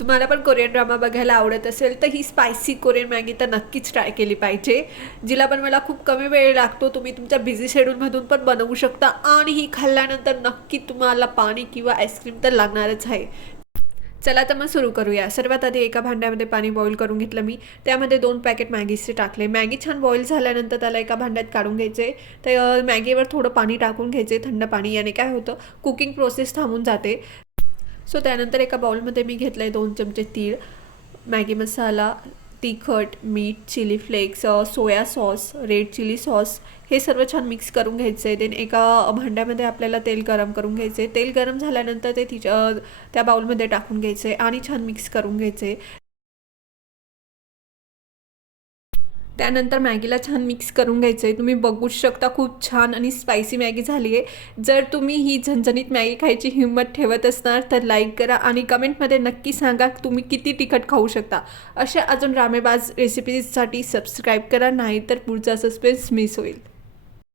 तुम्हाला पण Korean drama बघायला आवडत असेल तर ही स्पायसी कोरियन मॅगी तर नक्कीच ट्राय केली पाहिजे, जिला पण मला खूप कमी वेळ लागतो. तुम्ही तुमच्या बिझी शेड्यूलमधून पण बनवू शकता आणि ही खाल्ल्यानंतर नक्की तुम्हाला पाणी किंवा आईस्क्रीम तर लागणारच आहे. चला तर मग सुरू करूया. सर्वात आधी एका भांड्यामध्ये पाणी बॉईल करून घेतलं मी. त्यामध्ये 2 पॅकेट मॅगीचे टाकले. मॅगी छान बॉईल झाल्यानंतर त्याला एका भांड्यात काढून घ्यायचे. तर मॅगीवर थोडं पाणी टाकून घ्यायचे, थंड पाणी. याने काय होतं, कुकिंग प्रोसेस थांबून जाते. सो त्यानंतर एका बाउलमध्ये मी घेतलं आहे 2 चमचे तीळ, मॅगी मसाला, तिखट, मीठ, chili flakes, soya sauce, red chili sauce, हे सर्व छान मिक्स करून घ्यायचं आहे. देन एका भांड्यामध्ये आपल्याला तेल गरम करून घ्यायचं आहे. तेल गरम झाल्यानंतर ते त्या बाउलमध्ये टाकून घ्यायचं आहे आणि छान मिक्स करून घ्यायचं आहे. त्यानंतर मॅगीला छान मिक्स करून घ्यायचं आहे. तुम्ही बघूच शकता खूप छान आणि स्पायसी मॅगी झाली आहे. जर तुम्ही ही झणझणीत मॅगी खायची हिंमत ठेवत असणार तर लाईक करा आणि कमेंटमध्ये नक्की सांगा तुम्ही किती तिखट खाऊ शकता. अशा अजून रामेबाज रेसिपीजसाठी सबस्क्राईब करा, नाही तर पुढचा सस्पेन्स मिस होईल.